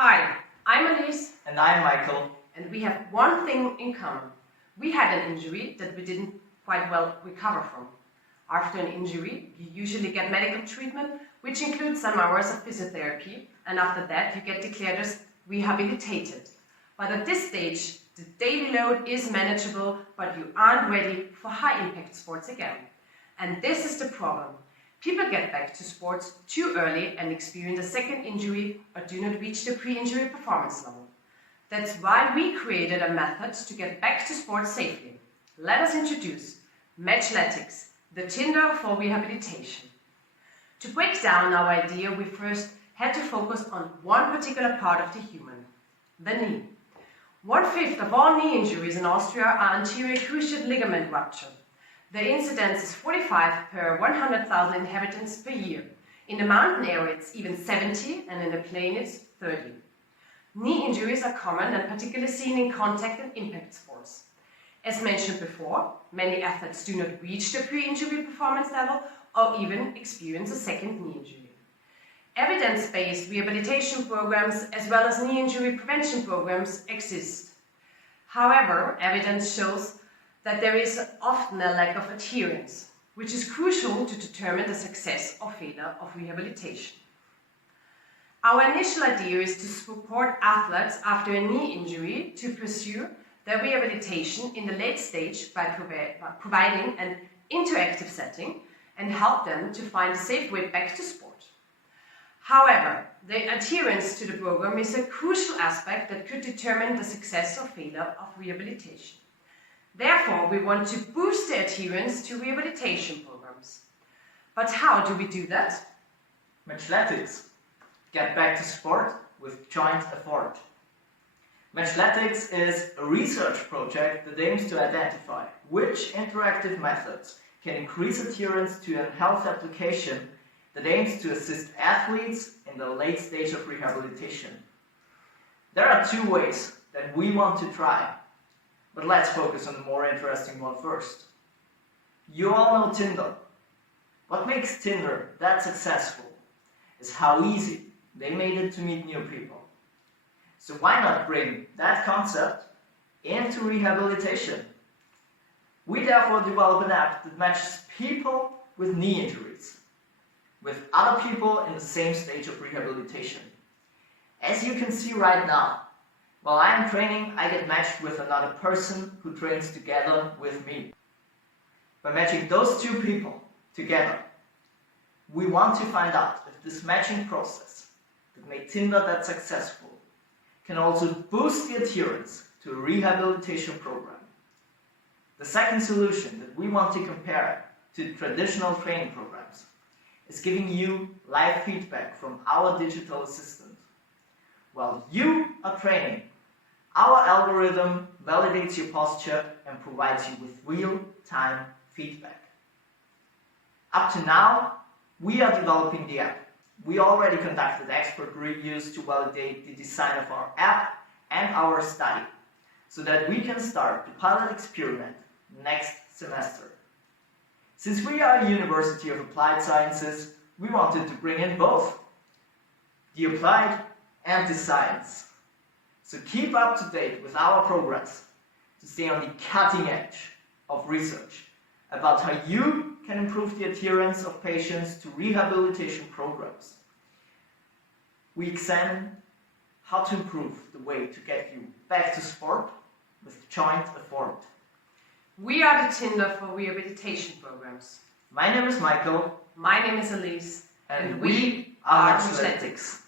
Hi, I'm Elise. And I'm Michael. And we have one thing in common. We had an injury that we didn't quite well recover from. After an injury, you usually get medical treatment, which includes some hours of physiotherapy, and after that you get declared as rehabilitated. But at this stage, the daily load is manageable, but you aren't ready for high-impact sports again. And this is the problem. People get back to sports too early and experience a second injury or do not reach the pre-injury performance level. That's why we created a method to get back to sports safely. Let us introduce matchletiX, the Tinder for rehabilitation. To break down our idea, we first had to focus on one particular part of the human, the knee. 1/5 of all knee injuries in Austria are anterior cruciate ligament rupture. The incidence is 45 per 100,000 inhabitants per year. In the mountain area it's even 70 and in the plain it's 30. Knee injuries are common and particularly seen in contact and impact sports. As mentioned before, many athletes do not reach the pre-injury performance level or even experience a second knee injury. Evidence-based rehabilitation programs as well as knee injury prevention programs exist. However, evidence shows that there is often a lack of adherence, which is crucial to determine the success or failure of rehabilitation. Our initial idea is to support athletes after a knee injury to pursue their rehabilitation in the late stage by providing an interactive setting and help them to find a safe way back to sport. However, the adherence to the program is a crucial aspect that could determine the success or failure of rehabilitation. Therefore, we want to boost the adherence to rehabilitation programs. But how do we do that? MatchletiX. Get back to sport with joint effort. MatchletiX is a research project that aims to identify which interactive methods can increase adherence to a health application that aims to assist athletes in the late stage of rehabilitation. There are two ways that we want to try. But let's focus on the more interesting one first. You all know Tinder. What makes Tinder that successful is how easy they made it to meet new people. So why not bring that concept into rehabilitation? We therefore develop an app that matches people with knee injuries with other people in the same stage of rehabilitation. As you can see right now, while I am training, I get matched with another person who trains together with me. By matching those two people together, we want to find out if this matching process that made Tinder that successful can also boost the adherence to a rehabilitation program. The second solution that we want to compare to traditional training programs is giving you live feedback from our digital assistant. While you are training, our algorithm validates your posture and provides you with real-time feedback. Up to now, we are developing the app. We already conducted expert reviews to validate the design of our app and our study, so that we can start the pilot experiment next semester. Since we are a University of Applied Sciences, we wanted to bring in both the applied and the science. So keep up to date with our progress to stay on the cutting edge of research about how you can improve the adherence of patients to rehabilitation programs. We examine how to improve the way to get you back to sport with joint effort. We are the Tinder for rehabilitation programs. My name is Michael. My name is Elise. And we are matchletiX.